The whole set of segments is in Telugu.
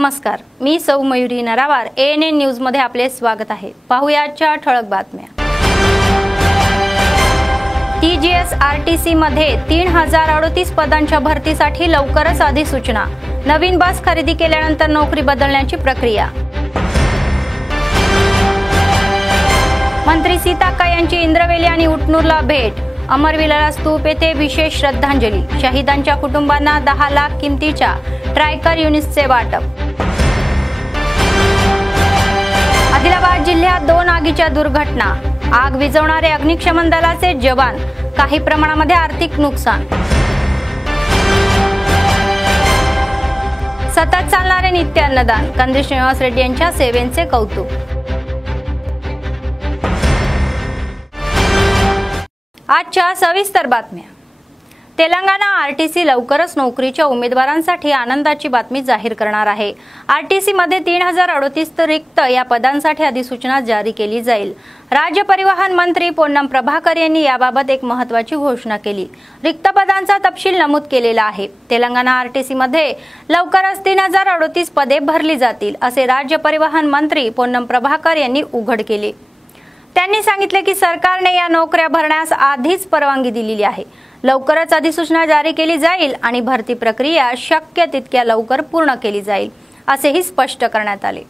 नमस्कार, मी सौ मयुरी नरावार, ANN न्यूज मध्ये आपले स्वागत आहे। पाहुयाच्या ठळक बातम्या। TGS RTC मध्ये 3038 पदांच्या भरतीसाठी लवकरच अधिसूचना। नवीन बस खरेदी केल्यानंतर नोकरी बदलण्याची प्रक्रिया। मंत्री सीताक्का यांची इंद्रवेली आणि उटनूरला भेट। अमरविलाला स्तूप येथे विशेष श्रद्धांजली। शहीदांच्या कुटुंबांना 10 लाख किमतीच्या ट्रायकर युनिट्सचे वाटप। आदिलाबाद जिल्ह्यात 2 आगीच्या दुर्घटना। आग विझवणारे अग्निशमन दलाचे जवान, काही प्रमाणामध्ये आर्थिक नुकसान। सतत चालणारे नित्य अन्नदान, कंदी श्रीनिवास रेड्डी यांच्या सेवेचे कौतुक। आजच्या सविस्तर बातम्या। तेलंगणा RTC लवकरच नोकरीच्या उमेदवारांसाठी आनंदाची बातमी जाहीर करणार आहे। RTC मध्ये 3038 रिक्त या पदांसाठी अधिसूचना जारी केली जाईल। राज्य परिवहन मंत्री पोन्नम प्रभाकर यांनी याबाबत एक महत्त्वाची घोषणा केली। रिक्त पदांचा तपशील नमूद केलेला आहे। तेलंगणा RTC मध्ये लवकरच 3038 पदे भरली जातील, असे राज्य परिवहन मंत्री पोन्नम प्रभाकर यांनी उघड केले। त्यांनी सांगितले की सरकारने या नोकऱ्या भरण्यास आधीच परवानगी दिलेली आहे। लवकरच अधिसूचना जारी केली जाईल आणि भरती प्रक्रिया शक्य तितक्या लवकर पूर्ण केली जाईल, असेही स्पष्ट करण्यात आले।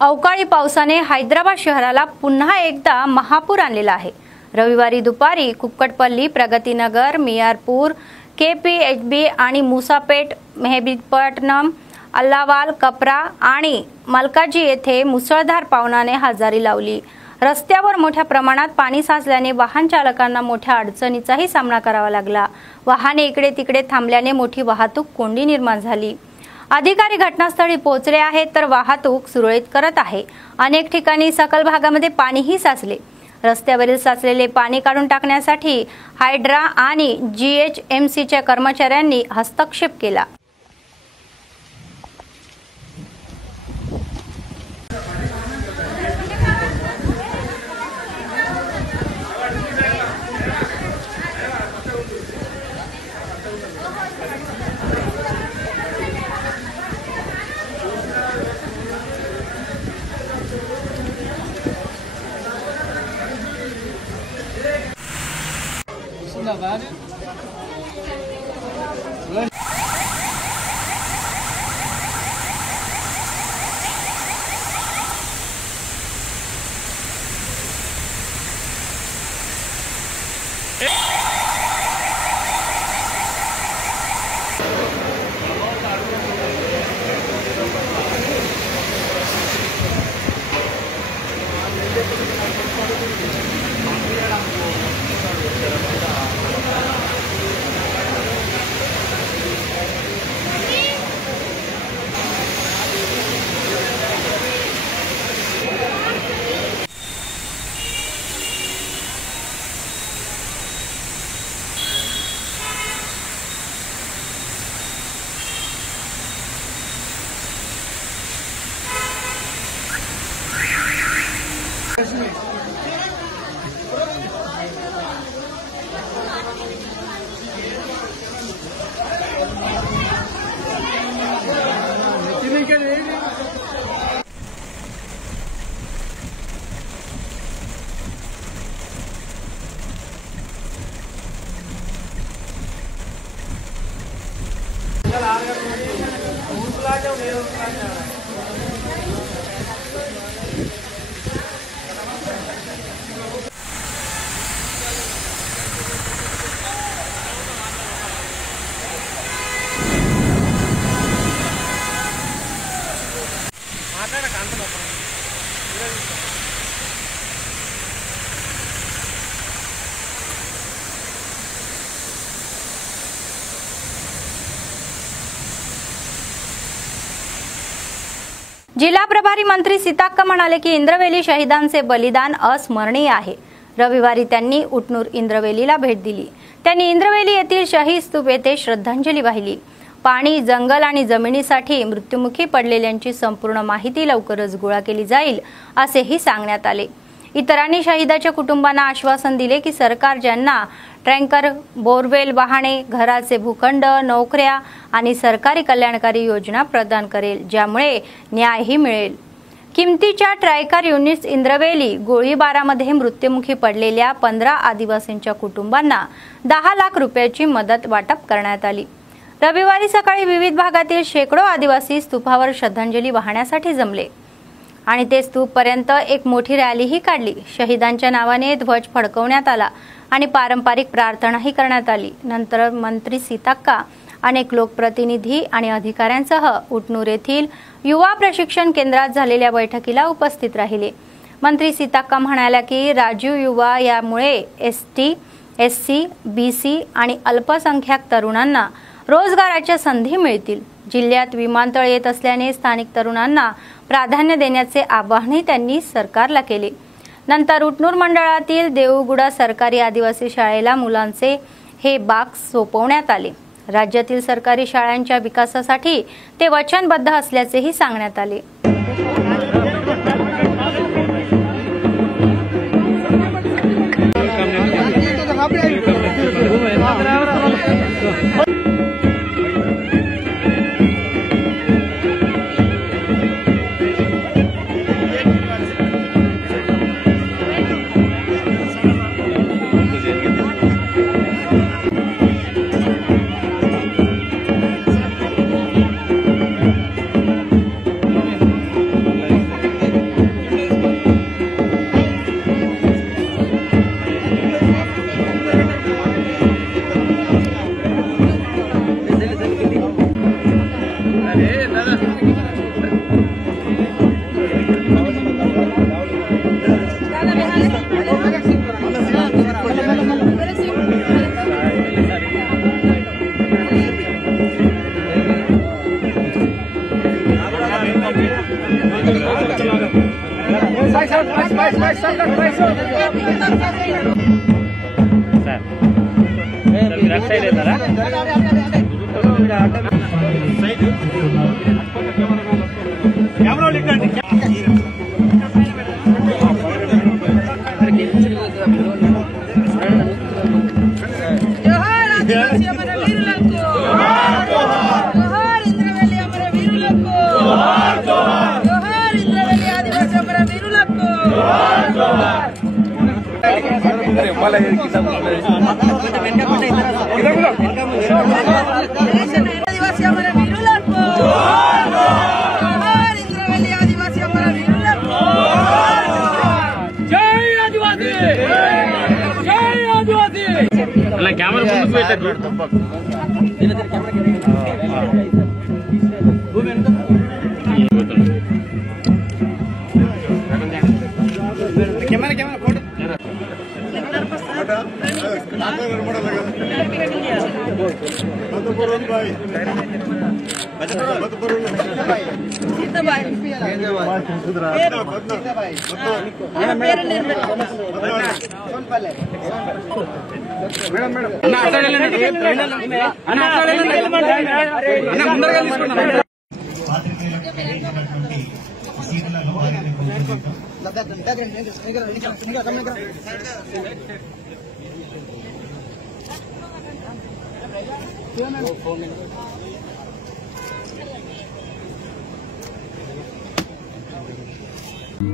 अवकाळी पावसाने हैदराबाद शहराला पुन्हा एकदा महापूर आणलेला आहे। रविवारी दुपारी कुक्कटपल्ली, प्रगतीनगर, मियारपूर, KPHB आणि मुसापेट, मेहदीपट्टणम, अल्लावाल, कपरा आणि मलकाजी येथे मुसळधार पावसाने हजेरी लावली। रस्त्यावर मोठ्या प्रमाणात पाणी साचल्याने वाहन चालकांना मोठ्या अडचणीचाही सामना करावा लागला। वाहने इकडे तिकडे थांबल्याने मोठी वाहतूक कोंडी निर्माण झाली। अधिकारी घटनास्थळी पोहोचले आहेत तर वाहतूक सुरळीत करत आहे। अनेक ठिकाणी सखल भागामध्ये पाणीही साचले। रस्त्यावरील साचलेले पाणी काढून टाकण्यासाठी हायड्रा आणि GHMCच्या कर्मचाऱ्यांनी हस्तक्षेप केला। जिल्हा प्रभारी मंत्री सीताक्का म्हणाले की इंद्रवेली शहीदांचे बलिदान अस्मरणीय आहे। रविवारी त्यांनी उटनूर इंद्रवेलीला भेट दिली। त्यांनी इंद्रवेली येथील शहीद स्तूप येथे श्रद्धांजली वाहिली। पाणी, जंगल आणि जमिनीसाठी मृत्युमुखी पडलेल्यांची संपूर्ण माहिती लवकरच गोळा केली जाईल असेही सांगण्यात आले। इतरांनी शहीदाच्या कुटुंबांना आश्वासन दिले की सरकार ज्यांना टँकर, बोरवेल, वाहने, घराचे भूखंड, नोकऱ्या आणि सरकारी कल्याणकारी योजना प्रदान करेल, ज्यामुळे न्यायही मिळेल। किमतीच्या ट्रायकर युनिट्स इंद्रवेली गोळीबारामध्ये मृत्युमुखी पडलेल्या 15 आदिवासींच्या कुटुंबांना 10 लाख रुपयाची मदत वाटप करण्यात आली। रविवारी सकाळी विविध भागातील शेकडो आदिवासी स्तूपावर श्रद्धांजली वाहण्यासाठी जमले आणि ते स्तूपपर्यंत एक मोठी रॅलीही काढली। शहीदांच्या नावाने ध्वज फडकवण्यात आला आणि पारंपरिक प्रार्थनाही करण्यात आली। नंतर मंत्री सीताक्का, अनेक लोकप्रतिनिधी आणि अधिकाऱ्यांसह उटनूर येथील युवा प्रशिक्षण केंद्रात झालेल्या बैठकीला उपस्थित राहिले। मंत्री सीताक्का म्हणाल्या की राजीव युवा यामुळे एसटी, एससी, बीसी आणि अल्पसंख्याक तरुणांना रोजगाराच्या संधी मिळतील। जिल्ह्यात विमानतळ येत असल्याने स्थानिक तरुणांना प्राधान्य देण्याचे आवाहनही त्यांनी सरकारला केले। नंतर उटनूर मंडळातील देऊगुडा सरकारी आदिवासी शाळेला मुलांचे हे बाक्स सोपवण्यात आले। राज्यातील सरकारी शाळांच्या विकासासाठी ते वचनबद्ध असल्याचेही सांगण्यात आले।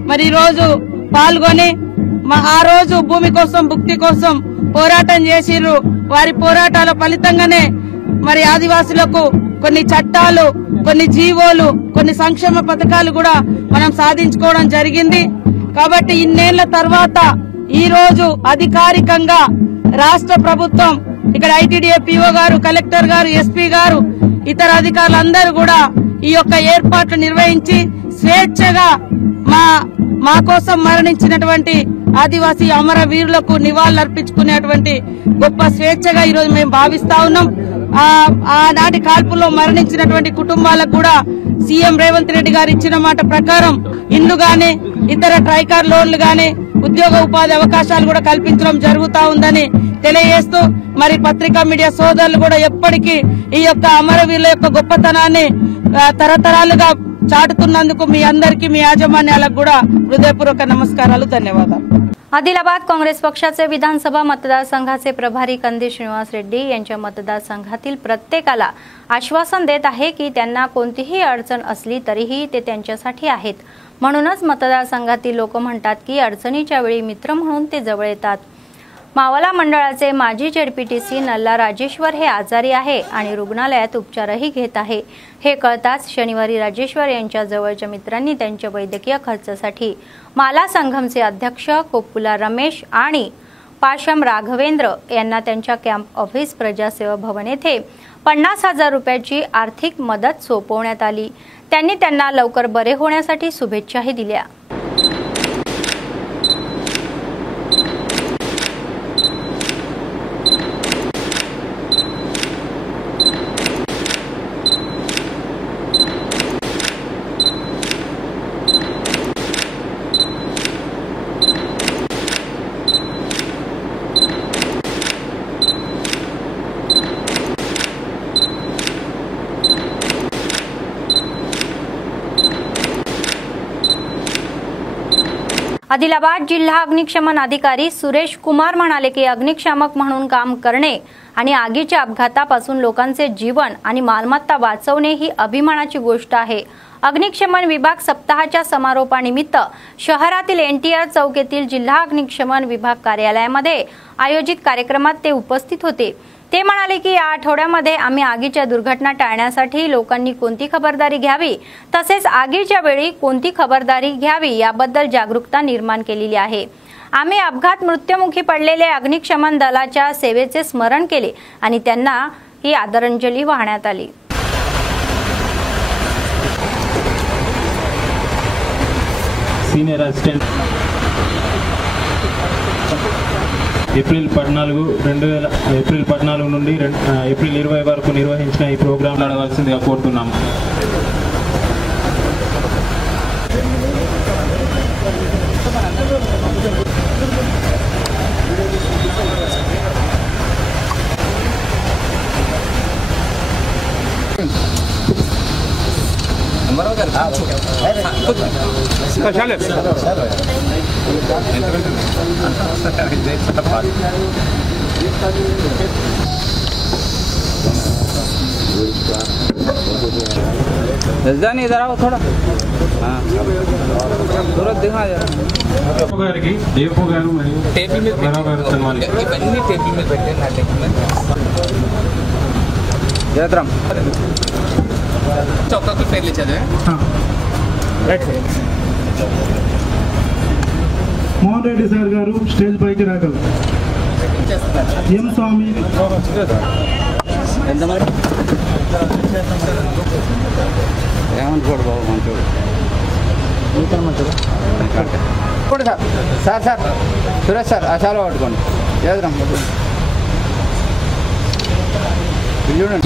మరి రోజు పాల్గొని ఆ రోజు భూమి కోసం భుక్తి కోసం పోరాటం చేసిర్రు। వారి పోరాటాల ఫలితంగానే మరి ఆదివాసులకు కొన్ని చట్టాలు, కొన్ని జీవోలు, కొన్ని సంక్షేమ పథకాలు కూడా మనం సాధించుకోవడం జరిగింది। కాబట్టి ఇన్నేళ్ల తర్వాత ఈ రోజు అధికారికంగా రాష్ట్ర ప్రభుత్వం ఇక్కడ ఐటీడీఏ పీఓ గారు, కలెక్టర్ గారు, ఎస్పీ గారు, ఇతర అధికారులందరూ కూడా ఈ యొక్క ఏర్పాట్లు నిర్వహించి స్వేచ్ఛగా మా కోసం మరణించినటువంటి ఆదివాసీ అమర వీరులకు నివాళులర్పించుకునేటువంటి గొప్ప స్వేచ్ఛగా ఈ రోజు మేము భావిస్తా ఉన్నాం। ఆనాటి కాల్పుల్లో మరణించినటువంటి కుటుంబాలకు కూడా సీఎం రేవంత్ రెడ్డి గారు ఇచ్చిన మాట ప్రకారం ఇండ్లు గాని ఇతర ట్రైకార్ లోన్లు గాని ఉద్యోగ ఉపాధి అవకాశాలు కూడా కల్పించడం జరుగుతా ఉందని తెలియజేస్తూ మరి పత్రికా మీడియా సోదరులు కూడా ఎప్పటికీ ఈ యొక్క అమరవీరుల యొక్క గొప్పతనాన్ని తరతరాలుగా చాటుతున్నందుకు మీ అందరికీ మీ యాజమాన్యాలకు కూడా हृदयपूर्वक नमस्कारालु धन्यवादालु। आदिलाबाद काँग्रेस पक्षाचे विधानसभा मतदारसंघाचे प्रभारी कंदी श्रीनिवास रेड्डी यांच्या मतदारसंघातील प्रत्येकाला आश्वासन देत आहे की त्यांना कोणतीही अडचण असली तरीही ते त्यांच्यासाठी आहेत। म्हणूनच मतदारसंघातील लोक म्हणतात की अडचणीच्या वेळी मित्र म्हणून ते जवळ येतात। मावला मंडळाचे माजी जेडपीटीसी नल्ला राजेश्वर हे आजारी आहे आणि रुग्णालयात उपचारही घेत आहे। हे कळताच शनिवारी राजेश्वर यांच्या जवळच्या मित्रांनी त्यांच्या वैद्यकीय खर्चासाठी माला संघमचे अध्यक्ष कोपुला रमेश आणि पाशम राघवेंद्र यांना त्यांच्या कॅम्प ऑफिस प्रजासेवा भवन येथे 50,000 रुपयाची आर्थिक मदत सोपवण्यात आली। त्यांनी त्यांना लवकर बरे होण्यासाठी शुभेच्छाही दिल्या। आदिलाबाद जिल्हा अग्निशमन अधिकारी सुरेश कुमार म्हणाले की अग्निशामक म्हणून काम करणे आणि आगीच्या अपघातापासून लोकांचे जीवन आणि मालमत्ता वाचवणे ही अभिमानाची गोष्ट आहे। अग्निशमन विभाग सप्ताहाच्या समारोपानिमित्त शहरातील एनटीआर चौक येथील जिल्हा अग्निशमन विभाग कार्यालयामध्ये आयोजित कार्यक्रमात ते उपस्थित होते। ते म्हणाले की या आठवड्यामध्ये आम्ही आगीच्या दुर्घटना टाळण्यासाठी लोकांनी कोणती खबरदारी घ्यावी तसेच आगीच्या वेळी कोणती खबरदारी घ्यावी याबद्दल जागरूकता निर्माण केलेली आहे। आम्ही अपघात मृत्युमुखी पडलेले अग्निशमन दलाच्या सेवेचे स्मरण केले आणि त्यांना ही आदरांजली वाहण्यात आली। सीनियर असिस्टेंट ఏప్రిల్ 14 నుండి ఏప్రిల్ 20 వరకు నిర్వహించిన ఈ ప్రోగ్రాం నడవాల్సిందిగా కోరుతున్నాము। नहीं इधर आओ थोड़ा। हाँ तुरंत दिखा जरा देवो गारू మరియు टेबल में बराबर सन्मान इवన్నీ टेबल में बैठे ना टेबल में जयद्राम चौका को पहले चले। हां రైట్ మోహన్ రెడ్డి సార్ గారు స్టేజ్ పైకి రాగలరు। ఎం స్వామి ఎంత మరి ఏమనుకోడు బాబు మంచోడు ఇప్పుడు సార్ సార్ సురేష్ సార్ ఆ చాలా పట్టుకోండి చేద్దాం।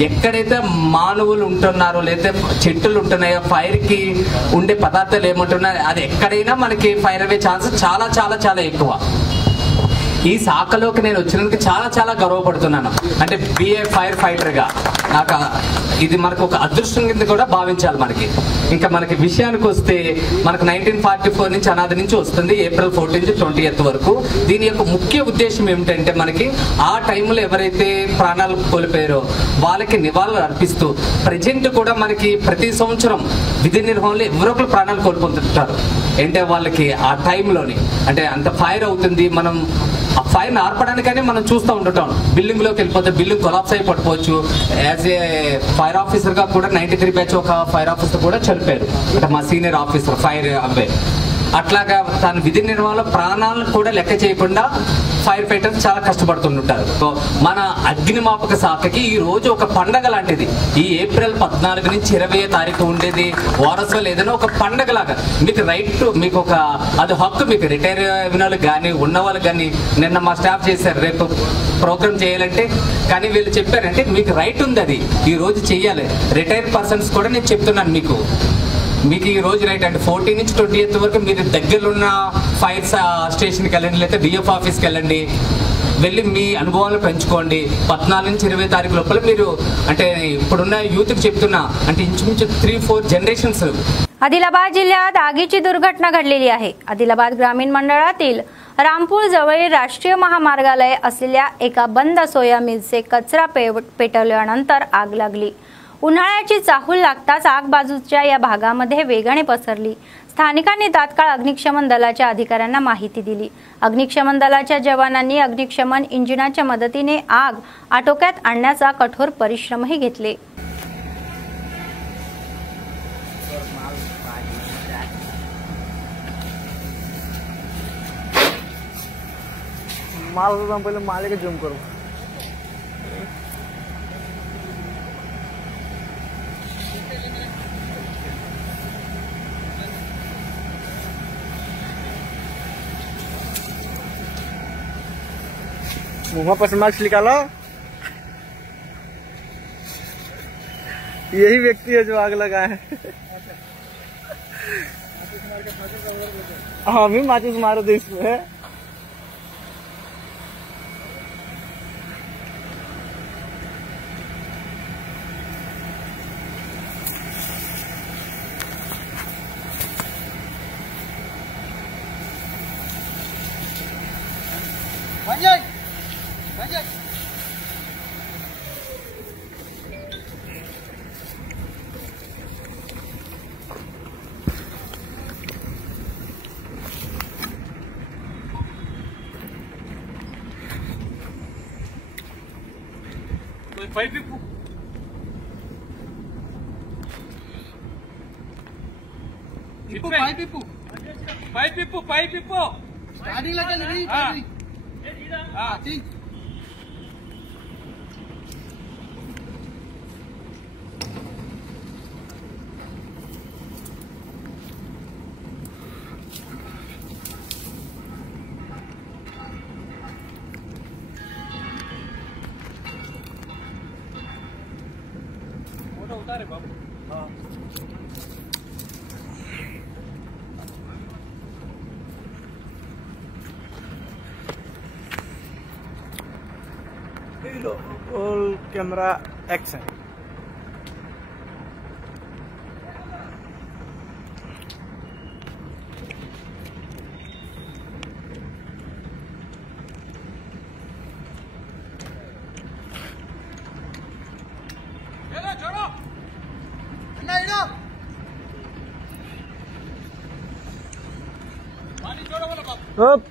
ఎక్కడైతే మానవులు ఉంటున్నారో లేదా చెట్టులు ఉంటున్నాయో ఫైర్ కి ఉండే పదార్థాలు ఏముంటున్నాయో అది ఎక్కడైనా మనకి ఫైర్ అయ్యే ఛాన్స్ చాలా చాలా చాలా ఎక్కువ। ఈ శాఖలోకి నేను వచ్చినందుకు చాలా చాలా గర్వపడుతున్నాను। అంటే బిఏ ఫైర్ ఫైటర్గా నాకు ఇది మనకు ఒక అదృష్టం కింద కూడా భావించాలి మనకి। ఇంకా మనకి విషయానికి వస్తే మనకు 1944 నుంచి అనాది నుంచి వస్తుంది ఏప్రిల్ 14 నుంచి 20th వరకు। దీని యొక్క ముఖ్య ఉద్దేశం ఏమిటంటే మనకి ఆ టైంలో ఎవరైతే ప్రాణాలు కోల్పోయారో వాళ్ళకి నివాళులు అర్పిస్తూ ప్రజెంట్ కూడా మనకి ప్రతి సంవత్సరం విధి నిర్వహణలో ఎవరో ఒకరు ప్రాణాలు కోల్పోతుంటారు। అంటే వాళ్ళకి ఆ టైంలోని అంటే అంత ఫైర్ అవుతుంది, మనం ఆ ఫైర్ ఆర్పడానికనే మనం చూస్తూ ఉంటుంటాం। బిల్డింగ్ లోకి వెళ్ళిపోతే బిల్డింగ్ కొలాప్స్ అయి పడిపోవచ్చు। యాజ్ ఏ ఫైర్ ఆఫీసర్ గా కూడా 93 బ్యాచ్ ఒక ఫైర్ ఆఫీసర్ కూడా చనిపోయారు, అంటే మా సీనియర్ ఆఫీసర్ ఫైర్ అబ్బాయి। అట్లాగా తన విధి నిర్వహణలో ప్రాణాలను కూడా లెక్క చేయకుండా ఫైర్ ఫైటర్స్ చాలా కష్టపడుతుంటారు. సో మన అగ్నిమాపక శాఖకి ఈ రోజు ఒక పండగ లాంటిది. ఈ ఏప్రిల్ 14 నుంచి 20వ తారీఖు ఉండేది వారసులు ఏదైనా ఒక పండగ లాగా. మీకు రైట్ టు, మీకు ఒక అది హక్కు. మీకు రిటైర్ అయిన వాళ్ళు కానీ ఉన్న వాళ్ళు కానీ, నిన్న మా స్టాఫ్ చేశారు రేపు ప్రోగ్రామ్ చేయాలంటే, కానీ వీళ్ళు చెప్పారంటే మీకు రైట్ ఉంది, అది ఈ రోజు చెయ్యాలి. రిటైర్డ్ పర్సన్స్ కూడా నేను చెప్తున్నాను మీకు ఈ రోజు రైట్ అంటే 14 నుంచి 20th వరకు మీరు దగ్గరలో ఉన్న ఫైర్ స్టేషన్కి వెళ్ళండి, లేకపోతే డిఎఫ్ ఆఫీస్కి వెళ్ళండి, వెళ్ళి మీ అనుభవాలు పెంచుకోండి. 14 నుంచి 20 తారీఖు లోపల మీరు అంటే ఇప్పుడున్న यूथకి చెప్తున్నా, అంటే इंचुमिंचु 3-4 जनरेशन्स. आदिलाबाद जिल्ह्यात आगीची दुर्घटना घडलेली आहे. आदिलाबाद ग्रामीण मंडळातील रामपूर जवळील राष्ट्रीय महामार्गालय असलेल्या एका बंद सोया मिलचे कचरा पेटवल्यानंतर आग लागली. उन्हाळ्याची चाहूल लागताच आग बाजूच्या या भागामध्ये वेगाने पसरली. स्थानिकांनी तात्काळ अग्निशमन दलाच्या अधिकाऱ्यांना माहिती दिली. अग्निशमन दलाच्या जवानांनी अग्निशमन इंजिनाच्या मदतीने आग आटोक्यात आणण्याचा कठोर परिश्रमही घेतले. पहले माले के जूम करो. मुँह पर मास्क निकालो. यही व्यक्ति है जो आग लगाए है. हाँ भी माचिस मारो थे इसमें. Five people. Five people. Starting like a lady. Think. उतारे बाबू. Roll camera action. Up.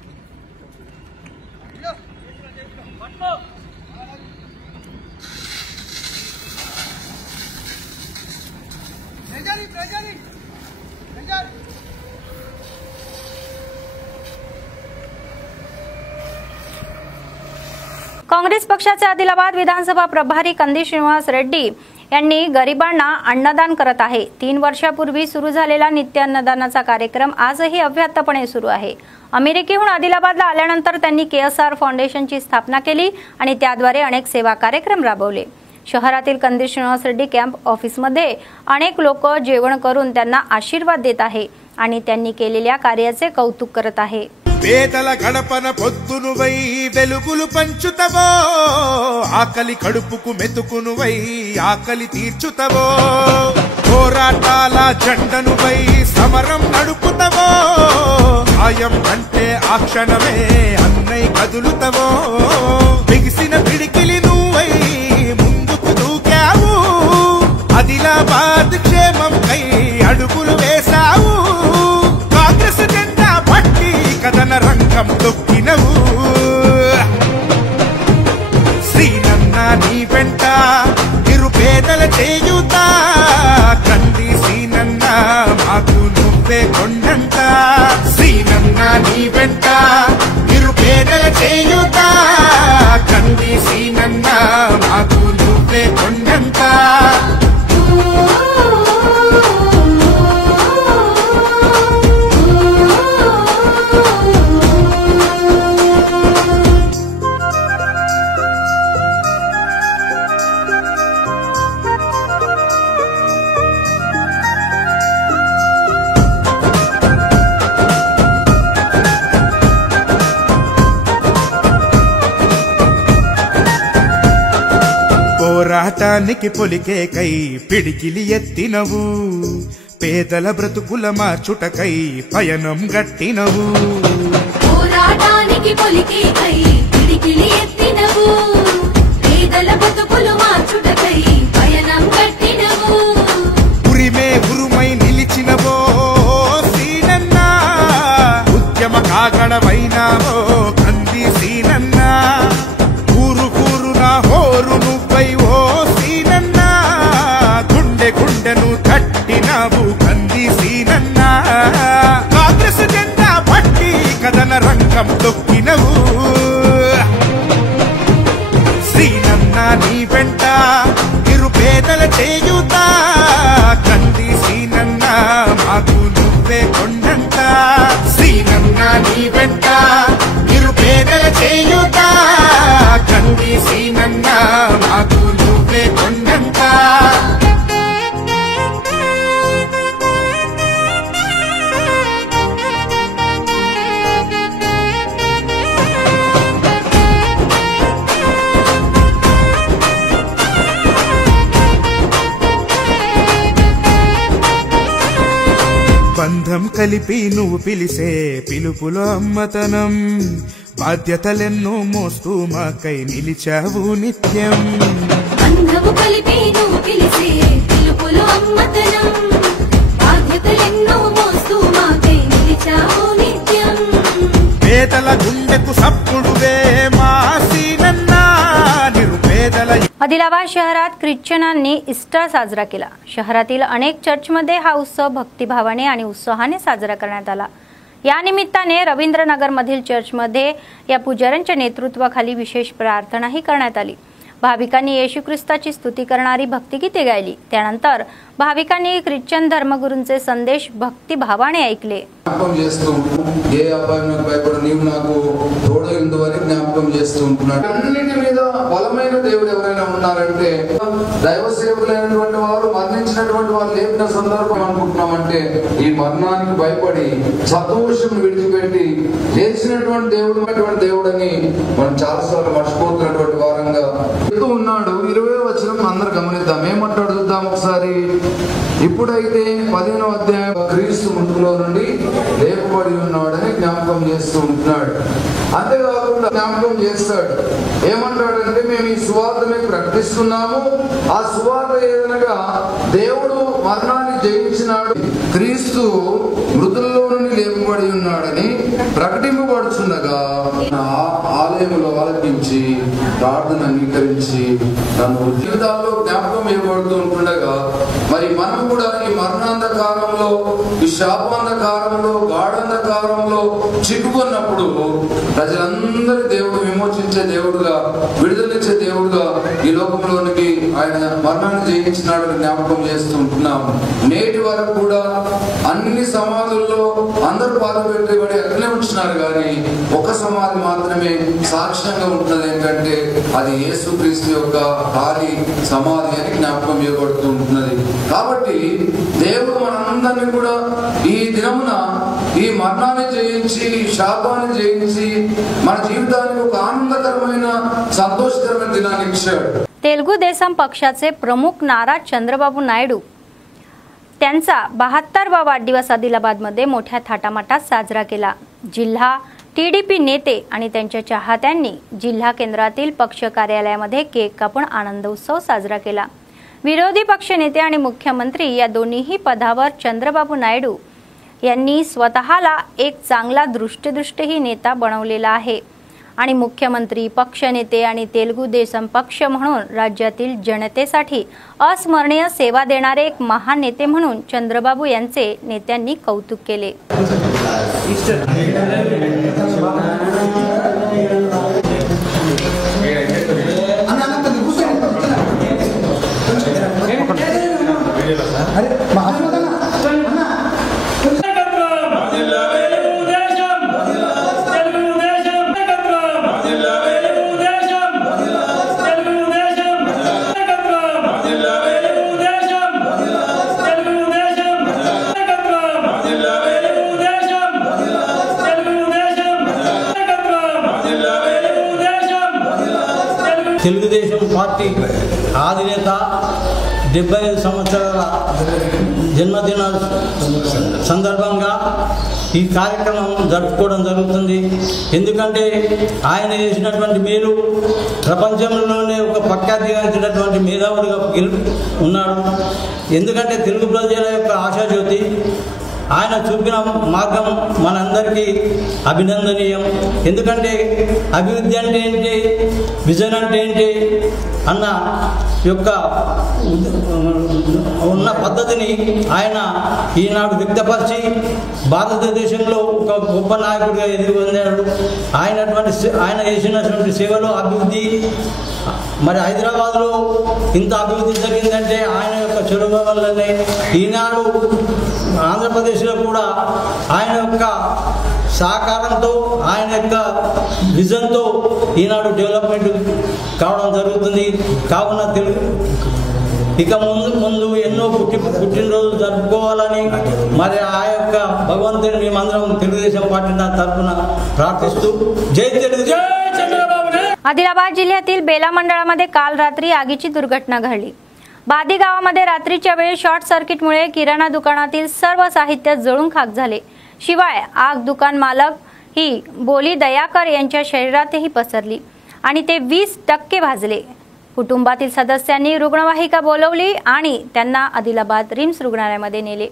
Congress पक्षाचे आदिलाबाद विधानसभा प्रभारी कंदी श्रीनिवास रेड्डी यांनी गरिबांना अन्नदान करत आहे. 3 वर्षापूर्वी सुरू झालेला नित्य अन्नदानाचा कार्यक्रम आजही अव्याहतपणे सुरू आहे. अमेरिकेहून आदिलाबादला आल्यानंतर त्यांनी KSR फाउंडेशनची स्थापना केली आणि त्याद्वारे अनेक सेवा कार्यक्रम राबवले. शहरातील कंदी श्रीनिवास रेड्डी कॅम्प ऑफिसमध्ये अनेक लोक जेवण करून त्यांना आशीर्वाद देत आहे आणि त्यांनी केलेल्या कार्याचे कौतुक करत आहे. పేదల గడపన పొద్దునువై వెలుగులు పంచుతవో ఆకలి కడుపుకు మెతుకునువై ఆకలి తీర్చుతవో పోరాటాల జెండనువై సమరం నడుపుతవో సాయం అంటే ఆ క్షణమే అన్నై కదులుతవో బిగిసిన పిడికిలి నువ్వై ముందుకు దూకావు ఆదిలాబాద్ క్షేమంకై అడుగులు వేశావు కాంగ్రెస్ జెండా పట్టి కదన రంగం తొక్కినవు శ్రీనన్న నీ వెంట నిరుపేదల చేయుతా కంది శ్రీనన్న మాకు నువ్వే కొండంట శ్రీనన్న నీ వెంట నిరుపేదల చేయుతా పోరాటానికి పొలికేకై పిడికిలి ఎత్తినవు, పేదల బ్రతుకుల మార్చుటకై పయనం గట్టినవు. పోరాటానికి పొలికేకై పిడికిలి ఎత్తినవు, పేదల బ్రతుకులు మార్చుటకై పయనం గట్టినవు. ఉరిమే ఉరుమై నిలిచినవో సీనన్నా, ఉద్యమ కాగడవైనావో కంది సీనన్నా. ఊరు కూరు నా హోరు నువ్వై ఓ సీనన్నా, గుండె గుండెను తట్టినావు కంది సీనన్నా. కాంగ్రెస్ జెండా పట్టి కథన రంగం తొక్కినవు, సీనన్నా నీ వెంట నిరుపేదల చేయుతా. కంది సీనన్నా మాకు నువ్వే కొండంత, సీనన్నా నీ వెంట నిరుపేదల చేయుతా. కంది సీనన్నా మాకు నువ్వే కొండంత. బంధం కలిపి నువ్వు పిలిసే పిలుపులో అమ్మతనం, బాధ్యతలెన్నో మోస్తూ మాకై నిలిచావు నిత్యం. బంధము కలిపి నువ్వు పిలిసే పిలుపులో అమ్మతనం, బాధ్యతలెన్నో మోస్తూ మాకై నిలిచావు నిత్యం. పేదల గుండెకు सपुडुवे मासीनन्ना निरुपेदल. आदिलाबाद शहरात ख्रिश्चनांनी ईस्टर साजरा केला। शहरातील अनेक चर्चमध्ये हा उत्सव भक्तिभावाने आणि उत्साहाने साजरा करण्यात आला। या निमित्ताने रवींद्रनगरमधील चर्चमध्ये या पुजाऱ्यांच्या नेतृत्वाखाली विशेष प्रार्थनाही करण्यात आली। भाविकांनी येशू ख्रिस्ताची स्तुती करणारी भक्तिगीते गायली। त्यानंतर भाविकांनी ख्रिश्चन धर्मगुरूंचे संदेश भक्तिभावाने ऐकले। దైవ సేవకులైనటువంటి వారు మరణించినటువంటి వారు లేపిన సందర్భం అనుకుంటున్నామంటే ఈ మరణానికి భయపడి సంతోషం విడిచిపెట్టి లేచినటువంటి దేవుడని మనం చాలాసార్లు మర్చిపోతున్నటువంటి వారంగా ఉన్నాడు। 20వ వచనం అందరూ గమనిద్దాం, ఏమంటాడు చూద్దాం ఒకసారి। ఇప్పుడైతే 15వ అధ్యాయం క్రీస్తు మృతుల్లో నుండి లేపబడి ఉన్నాడని జ్ఞాపకం చేస్తూ ఉంటున్నాడు। అంతేకాకుండా జ్ఞాపకం చేస్తాడు, ఏమంటాడంటే మేము ఈ సువార్తని ప్రకటిస్తున్నాము, ఆ సువార్త ఏదనగా దేవుడు మరణాన్ని జయించినాడు, క్రీస్తు మృతుల్లో నుండి లేపబడి ఉన్నాడని ప్రకటింపబడుచుండగా ఆలయంలో ఆలపించి ప్రార్థన అంగీకరించి నన్ను జీవితాల్లో జ్ఞాపకం ఇవ్వబడుతూ ఉంటుండగా మరి మనం కూడా ఈ మరణాంధకారంలో, ఈ శాపాంధకారంలో, గాఢాంధకారంలో చిక్కుకున్నప్పుడు ప్రజలందరి దేవుడు విమోచించే దేవుడుగా, విడుదలిచ్చే దేవుడుగా ఈ లోకంలోనికి ఆయన మరణాన్ని జయించినాడని జ్ఞాపకం చేస్తూ ఉంటున్నాము। నేటి వరకు కూడా అన్ని సమాధుల్లో అందరూ పాత పెట్టబడి అట్లనే ఉంటున్నారు, కానీ ఒక సమాధి మాత్రమే సాక్ష్యంగా ఉంటున్నది, ఏంటంటే అది యేసుక్రీస్తు యొక్క ఖాళీ సమాధి అని జ్ఞాపకం ఇవ్వబడుతూ ఉంటున్నది। కాబట్టి దేవుడు మనందరినీ కూడా ఈ దినమున ఈ మరణాన్ని జయించి, శాపాన్ని జయించి మన జీవితానికి ఒక ఆనందకరమైన సంతోషకరమైన దినాన్ని ఇచ్చాడు। तेलुगू देसम पक्षाचे प्रमुख नारा चंद्रबाबू नायडू त्यांचा 72वा वाढदिवस आदिलाबादमध्ये मोठ्या थाटामाटात साजरा केला। जिल्हा टीडीपी नेते आणि त्यांच्या चाहत्यांनी जिल्हा केंद्रातील पक्ष कार्यालयामध्ये केक कापून आनंद उत्सव साजरा केला। विरोधी पक्षनेते आणि मुख्यमंत्री या दोन्हीही पदावर चंद्रबाबू नायडू यांनी स्वतःला एक चांगला दृष्टही नेता बनवलेला आहे आणि मुख्यमंत्री, पक्षनेते आणि तेलुगू देसम पक्ष म्हणून राज्यातील जनतेसाठी अस्मरणीय सेवा देणारे एक महान नेते म्हणून चंद्रबाबू यांचे नेत्यांनी कौतुक केले। తెలుగుదేశం పార్టీ అధినేత 75 సంవత్సరాల జన్మదిన సందర్భంగా ఈ కార్యక్రమం జరుపుకోవడం జరుగుతుంది. ఎందుకంటే ఆయన చేసినటువంటి మేలు ప్రపంచంలోనే ఒక ప్రఖ్యాతిగాంచినటువంటి మేధావుడిగా ఉన్నాడు. ఎందుకంటే తెలుగు ప్రజల యొక్క ఆశాజ్యోతి. ఆయన చూపిన మార్గం మనందరికీ అభినందనీయం. ఎందుకంటే అభివృద్ధి అంటే ఏంటి, విజన్ అంటే ఏంటి అన్న యొక్క ఉన్న పద్ధతిని ఆయన ఈనాడు వ్యక్తపరిచి భారతదేశంలో ఒక గొప్ప నాయకుడిగా ఎదిగి పొందాడు. ఆయన చేసినటువంటి సేవలు అభివృద్ధి. మరి హైదరాబాద్లో ఇంత అభివృద్ధి జరిగిందంటే ఆయన యొక్క చొరవ వల్లనే. ఈనాడు ఆంధ్రప్రదేశ్లో కూడా ఆయన యొక్క సహకారంతో, ఆయన యొక్క విజన్తో ఈనాడు డెవలప్మెంట్ కావడం జరుగుతుంది. కావున ఇక ముందు ఎన్నో పుట్టినరోజులు జరుపుకోవాలని మరి ఆ యొక్క భగవంతుని మేమందరం తెలుగుదేశం పార్టీ తరఫున प्रार्थिस्तू. जय తెలుగు, जय चंद्रबाबू. आदिलाबाद जिल्ह्यातील बेला मंडळामध्ये काल रात्री आगीची दुर्घटना घडली. बादी गावामध्ये रात्रीच्या वेळी शॉर्ट सर्किटमुळे किराणा दुकानातील सर्व साहित्य जळून खाक झाले. शिवाय आग दुकान मालक ही बोली दयाकर यांच्या शरीरातही पसरली आणि ते 20% भाजले. कुटुंबातील सदस्यांनी रुग्णवाहिका बोलवली आणि त्यांना आदिलाबाद रिम्स रुग्णालयामध्ये नेले.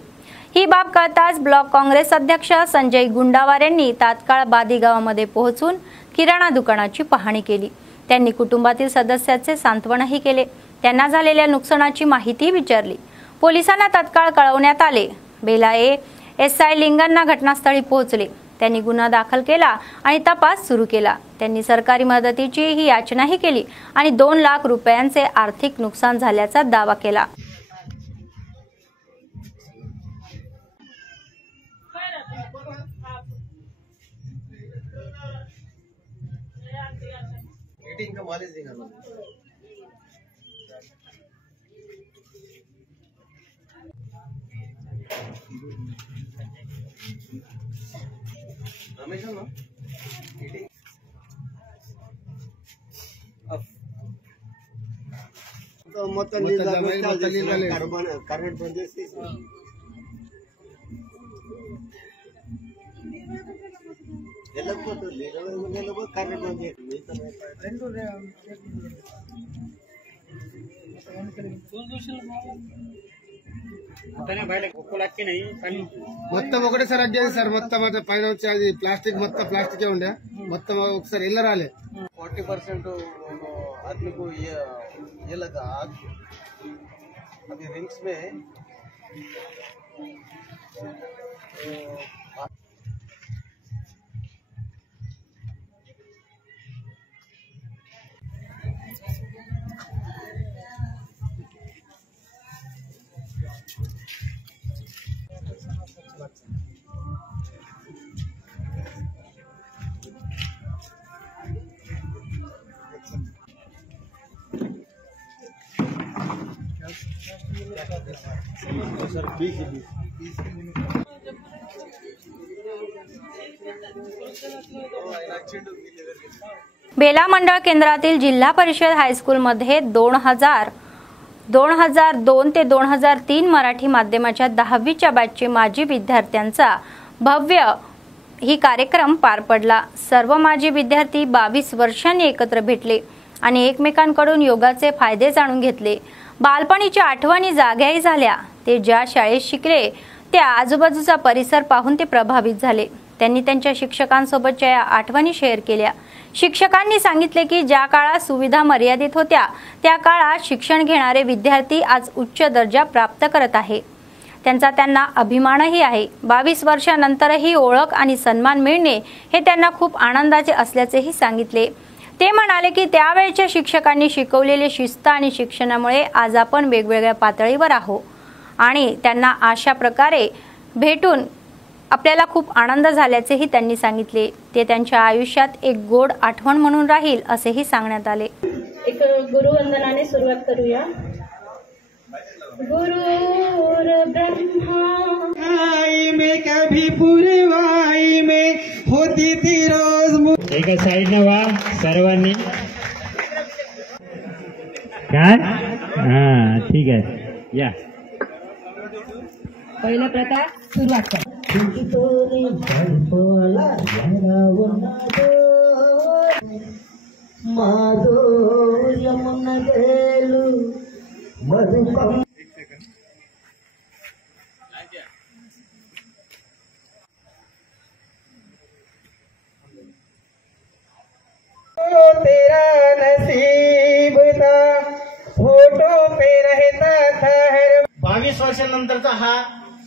ही बाब कळताच ब्लॉक काँग्रेस अध्यक्ष संजय गुंडावार यांनी तात्काळ बादी गावामध्ये पोहोचून किराणा दुकानाची पाहणी केली. त्यांनी कुटुंबातील सदस्याचे सांत्वनही केले. त्यांना झालेल्या नुकसानाची माहिती विचारली. पोलिसांना तात्काळ कळवण्यात आले. बेला एसआय लिंगण्णा घटनास्थळी पोहोचले. त्यांनी गुन्हा दाखल केला आणि तपास सुरू केला. त्यांनी सरकारी मदतीची ही याचनाही केली आणि 2 लाख रुपयांचे आर्थिक नुकसान झाल्याचा दावा केला. మొత్తం కరెంట్ బంద్ చేసి వెళ్ళకపోతుంది. కరెంట్ బంద్ చేసి మొత్తం ఒకటేసారి అడ్జస్ట్ సార్. మొత్తం పైన వచ్చి అది ప్లాస్టిక్, మొత్తం ప్లాస్టికే ఉండే. మొత్తం ఒకసారి ఇళ్ళ రాలే. 40% आदमी को ये लगा आग. अभी रिंग्स में बेला मंडळ केंद्रातील जिल्हा परिषद हायस्कूल मध्ये 2002 ते 2003 मराठी माध्यमाच्या 10वीच्या बॅचचे माजी विद्यार्थ्यांचा भव्य ही कार्यक्रम पार पडला. सर्व माजी विद्यार्थी 22 वर्षांनी एकत्र भेटले आणि एकमेकांकडून योगाचे फायदे जाणून घेतले. बालपणीच्या आठवणी जाग्याही झाल्या. ते ज्या शाळेत शिकले त्या आजूबाजूचा परिसर पाहून ते प्रभावित झाले. त्यांनी त्यांच्या शिक्षकांसोबतच्या या आठवणी शेअर केल्या. शिक्षकांनी सांगितले की ज्या काळात सुविधा मर्यादित होत्या त्या काळात शिक्षण घेणारे विद्यार्थी आज उच्च दर्जा प्राप्त करत आहे. त्यांचा त्यांना अभिमानही आहे. 22 वर्षांनंतरही ओळख आणि सन्मान मिळणे हे त्यांना खूप आनंदाचे असल्याचेही सांगितले. ते म्हणाले की त्यावेळच्या शिक्षकांनी शिकवलेले शिस्त आणि शिक्षणामुळे आज आपण वेगवेगळ्या पातळीवर आहोत आणि त्यांना अशा प्रकारे भेटून आपल्याला खूप आनंद झाल्याचेही त्यांनी सांगितले. ते त्यांच्या आयुष्यात एक गोड आठवण म्हणून राहील असेही सांगण्यात आले. एक गुरुवंदनाने सुरुवात करूया. गुरुर ब्रह्मा में कभी पुरवाई में होती थी रोज. एक साइड न व्हा सर्वांनी. काय हा ठीक आहे या पहिला प्रथा सुरुवात कर तेरा नसीब था फोटो पे रहता था हर 22 वर्षानंतरचा हा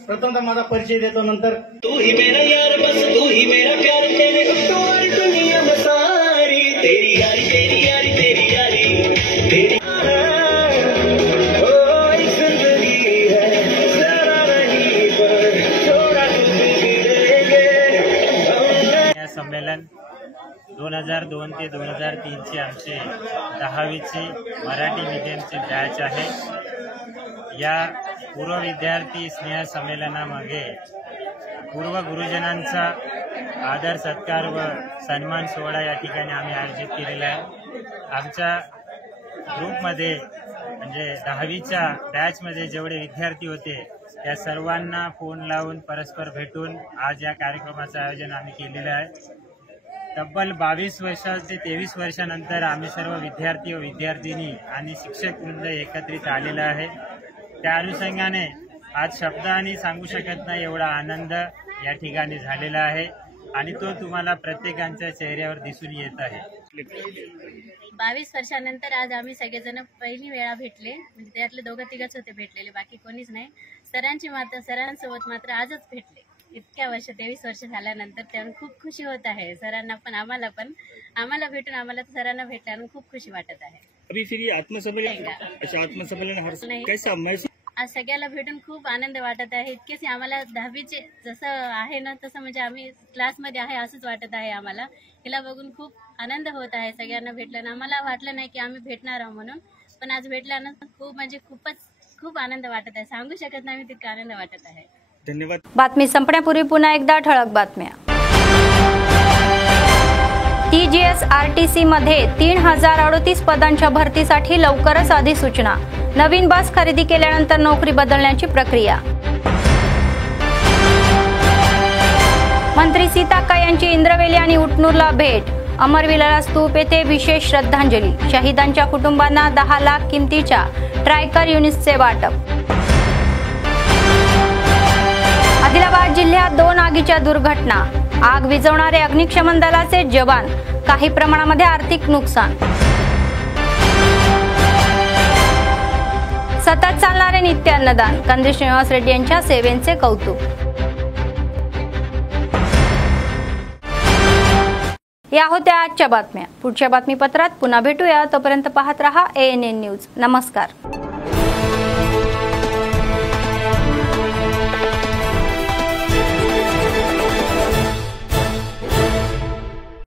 प्रथमतः माझा परिचय देतो. नंतर तू ही मेरा यार बस तू ही मेरा प्यार तेरे सारी दुनिया में सारी तेरी यारी तेरी यारी तेरी यारी तेरी जिंदगी है जरा नहीं पर थोड़ा संमेलन 2002 ते 2003 चे आमचे 10वीचे मराठी मीडियमचे बॅच आहे. या पूर्व विद्यार्थी स्नेह संमेलनामध्ये पूर्व गुरुजनांचा आदर सत्कार व सन्मान सोहळा या ठिकाणी आम्ही आयोजित केलेला आहे. आमच्या ग्रुपमध्ये म्हणजे 10वीच्या बॅचमध्ये जेवढे विद्यार्थी होते त्या सर्वांना फोन लावून परस्पर भेटून आज या कार्यक्रमाचं आयोजन आम्ही केलेलं आहे. तब्बल 22 वर्ष ते 23 वर्षानंतर आम्ही सर्व विद्यार्थी व विद्यार्थिनी आणि शिक्षक वृंद एकत्रित आलेला आहे. त्या अनुषंगाने आज शब्दांनी सांगू शकत नाही एवढा आनंद या ठिकाणी झालेला आहे आणि तो तुम्हाला प्रत्येकाच्या चेहऱ्यावर दिसून येत आहे. 22 वर्षानंतर आज आम्ही सगळेजण पहिली वेळा भेटले. म्हणजे त्यातले दोघं तिघच होते भेटलेले, बाकी कोणीच नाही. सरांसोबत मात्र आजच भेटले. इतक्या वर्ष 23 वर्ष झाल्यानंतर त्यामुळे खूप खुशी होत आहे. सरांना पण आम्हाला भेटून आम्हाला सरांना भेटल्यानं खूप खुशी वाटत आहे. अभी फिर आत्मसम्मेलन कैसा महसूस? आज सगळ्याला भेटून खूप आनंद वाटत आहे. इतकेच आम्हाला 10वीचे जसं आहे ना तसं म्हणजे आम्ही क्लासमध्ये आहे असंच वाटत आहे. आम्हाला हिला बघून खूप आनंद होत आहे. सगळ्यांना भेटल्यानं आम्हाला वाटलं नाही की आम्ही भेटणार आहोत म्हणून, पण आज भेटल्यानं खूप आनंद वाटत आहे. सांगू शकत नाही मी तितका आनंद वाटत आहे. धन्यवाद. बातमी संपण्यापूर्वी पुन्हा एकदा ठळक बातम्या. TGSRTC मध्ये 3038 पदांच्या भरतीसाठी लवकरच अधिसूचना. नवीन बस खरेदी केल्यानंतर नोकरी बदलण्याची प्रक्रिया. मंत्री सीताक्का यांची इंद्रवेली आणि उटनूरला भेट. अमरविलाला स्तूप येथे विशेष श्रद्धांजली. शहीदांच्या कुटुंबांना 10 लाख किमतीच्या ट्रायकर युनिट्सचे वाटप. आदिलाबाद जिल्ह्यात 2 आगीच्या दुर्घटना. आग विझवणारे अग्निशमन दलाचे जवान. काही प्रमाणामध्ये आर्थिक नुकसान. सतत चालणारे नित्य अन्नदान. कंदी श्रीनिवास रेड्डी यांच्या सेवेचे कौतुक. या होत्या आजच्या बातम्या. पुढच्या बातमीपत्रात पुन्हा भेटूया. तोपर्यंत पाहत रहा ANN न्यूज. नमस्कार.